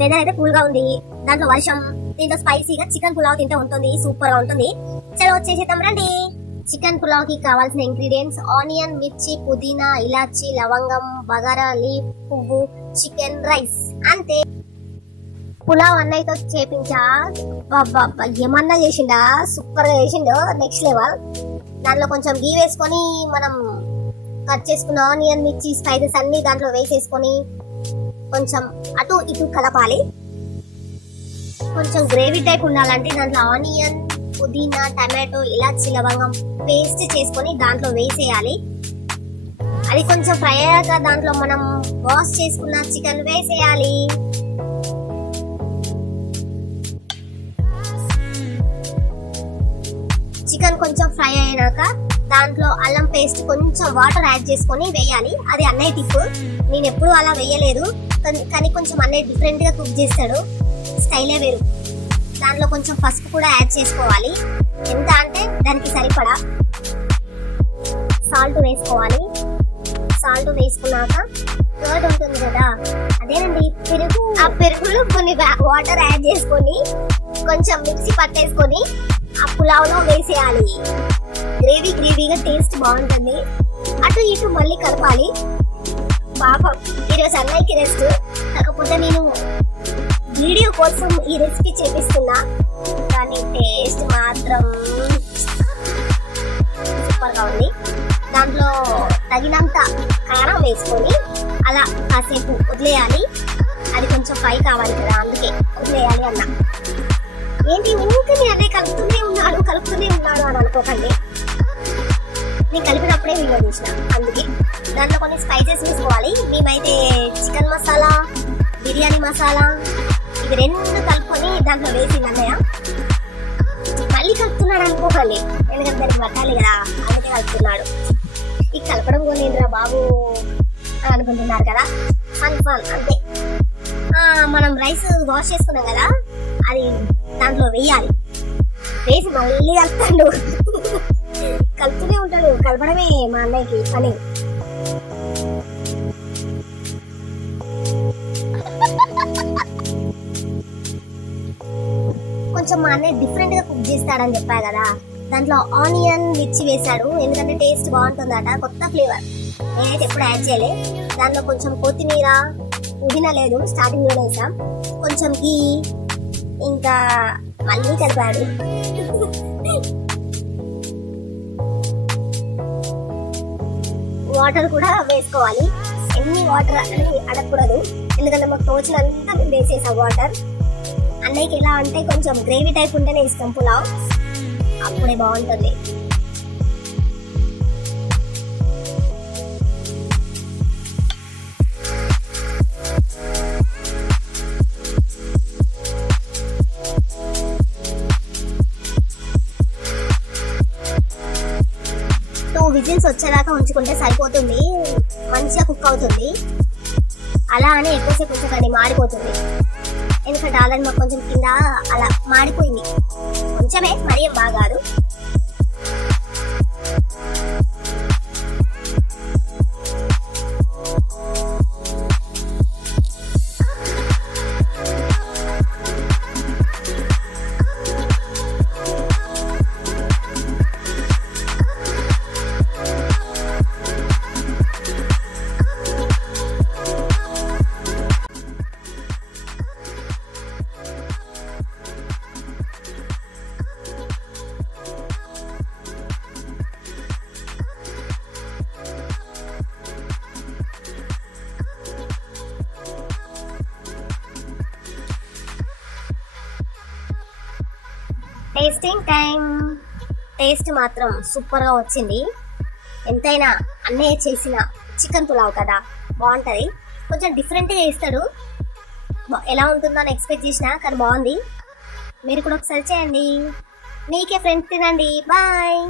Weather అయితే cool గా ఉంది, దాంట్లో వర్షం, దీంట్లో స్పైసీగా చికెన్ పులావ్ తింటే ఉంటుంది, సూపర్ గా ఉంటుంది. చలో వచ్చేసేద్దాం రండి. చికెన్ పులావ్ కి కావాల్సిన ఇంగ్రీడియంట్స్ ఆనియన్, మిర్చి, పుదీనా, ఇలాచి, లవంగం, బగారా లీఫ్, పువ్వు, చికెన్, రైస్, అంతే. పులావ్ అన్నయ్యతో చేపించా, ఏమన్నా చేసిండా, సూపర్ గా చేసిండు, నెక్స్ట్ లెవెల్. దాంట్లో కొంచెం గీ వేసుకొని మనం కట్ చేసుకున్న ఆనియన్, మిర్చి, స్పైసెస్ అన్ని దాంట్లో వేసేసుకొని కొంచెం అటు ఇటు కలపాలి. కొంచెం గ్రేవీ టైప్ ఉండాలంటే దాంట్లో ఆనియన్, పుదీనా, టమాటో, ఇలాచి, లవంగం పేస్ట్ చేసుకొని దాంట్లో వేసేయాలి. అది కొంచెం ఫ్రై అయ్యాక దాంట్లో మనం వాష్ చేసుకున్న చికెన్ వేసేయాలి. చికెన్ కొంచెం ఫ్రై అయినాక దాంట్లో అల్లం పేస్ట్ కొంచెం వాటర్ యాడ్ చేసుకొని వేయాలి. అది అన్నయ్య టిప్, నేను ఎప్పుడు అలా వేయలేదు, కానీ కొంచెం అన్నయ్య డిఫరెంట్ గా కుక్ చేస్తాడు, స్టైలే వేరు. దాంట్లో కొంచెం పసుపు కూడా యాడ్ చేసుకోవాలి, ఎంత అంటే దానికి సరిపడా. సాల్ట్ వేసుకోవాలి. సాల్ట్ వేసుకున్నాక కర్డ్ ఉంటుంది కదా, అదేనండి పెరుగు, ఆ పెరుగులో కొన్ని వాటర్ యాడ్ చేసుకొని కొంచెం మిక్సీ పట్టేసుకొని ఆ పులావ్ లో వేసేయాలి. గ్రేవీ గ్రేవీగా టేస్ట్ బాగుంటుంది. అటు ఇటు మళ్ళీ కలపాలి. పాపం ఈరోజు అన్నయ్యకి రెస్ట్, కాకపోతే నేను వీడియో కోసం ఈ రెసిపీ చేపిస్తున్నా, కానీ టేస్ట్ మాత్రం సూపర్ గా ఉంది. దాంట్లో తగినంత కారం వేసుకొని అలా కాసేపు వదిలేయాలి. అది కొంచెం ఫ్రై కావాలి కదా, అందుకే వదిలేయాలి అన్న. ఏంటి ఊరికే అదే కలుపుతూనే ఉన్నాడు అని అనుకోకండి, నేను కలిపినప్పుడే వీడియో తీసిన, అందుకే. దాంట్లో కొన్ని స్పైసెస్ వేసుకోవాలి. మేమైతే చికెన్ మసాలా, బిర్యానీ మసాలా, ఇవి రెండు కలుపుకొని దాంట్లో వేసింది అన్నయ్య. మళ్ళీ కలుపుతున్నాడు అనుకోకండి, ఎందుకంటే దానికి పట్టాలి కదా, అందుకే కలుపుతున్నాడు. ఈ కలపడం కూడా బాబు అని అనుకుంటున్నారు కదా, ఫన్ అంతే. మనం రైస్ వాష్ చేసుకున్నాం కదా, అది దాంట్లో వేయాలి. వేసి మళ్ళీ కలుపుతాడు, కలుపుతూనే ఉంటాడు. కలపడమే మా అన్నయ్యకి పని. కొంచెం మా అన్నయ్య డిఫరెంట్ గా కుక్ చేస్తాడని చెప్పా కదా, దాంట్లో ఆనియన్, మిర్చి వేసాడు, ఎందుకంటే టేస్ట్ బాగుంటుందట, కొత్త ఫ్లేవర్. నేనైతే ఎప్పుడు యాడ్ చేయలే. దాంట్లో కొంచెం కొత్తిమీర, పుదీనా లేదు, స్టార్టింగ్ లో వేసాం, కొంచెం గీ, ఇంకా మళ్ళీ కలిపాడు. వాటర్ కూడా వేసుకోవాలి. ఎన్ని వాటర్ అని అడగకూడదు, ఎందుకంటే మాకు తోచినంతా మేము వేసేసాం వాటర్. అన్నయ్యకి ఎలా అంటే కొంచెం గ్రేవీ టైప్ ఉంటేనే ఇష్టం పులావ్, అప్పుడే బాగుంటుంది. విజిల్స్ వచ్చేదాకా ఉంచుకుంటే సరిపోతుంది, మంచిగా కుక్ అవుతుంది. అలా అని ఎక్కువసేపు ఉంచకండి, మాడిపోతుంది. ఎందుకంటే ఆల్రెడీ మాకు కొంచెం కింద అలా మాడిపోయింది, కొంచెమే, మరీ ఏం బాగా కాదు. Tasting time. టేస్ట్ మాత్రం సూపర్ గా వచ్చింది. ఎంతైనా అన్నయ్య చేసిన చికెన్ పులావ్ కదా, బాగుంటది. కొంచెం డిఫరెంట్ గా చేస్తాడు, ఎలా ఉంటుందో అని ఎక్స్పెక్ట్ చేసినా, కానీ బాగుంది. మీరు కూడా ఒకసారి చేయండి, మీకే ఫ్రెండ్స్ తినండి. బాయ్.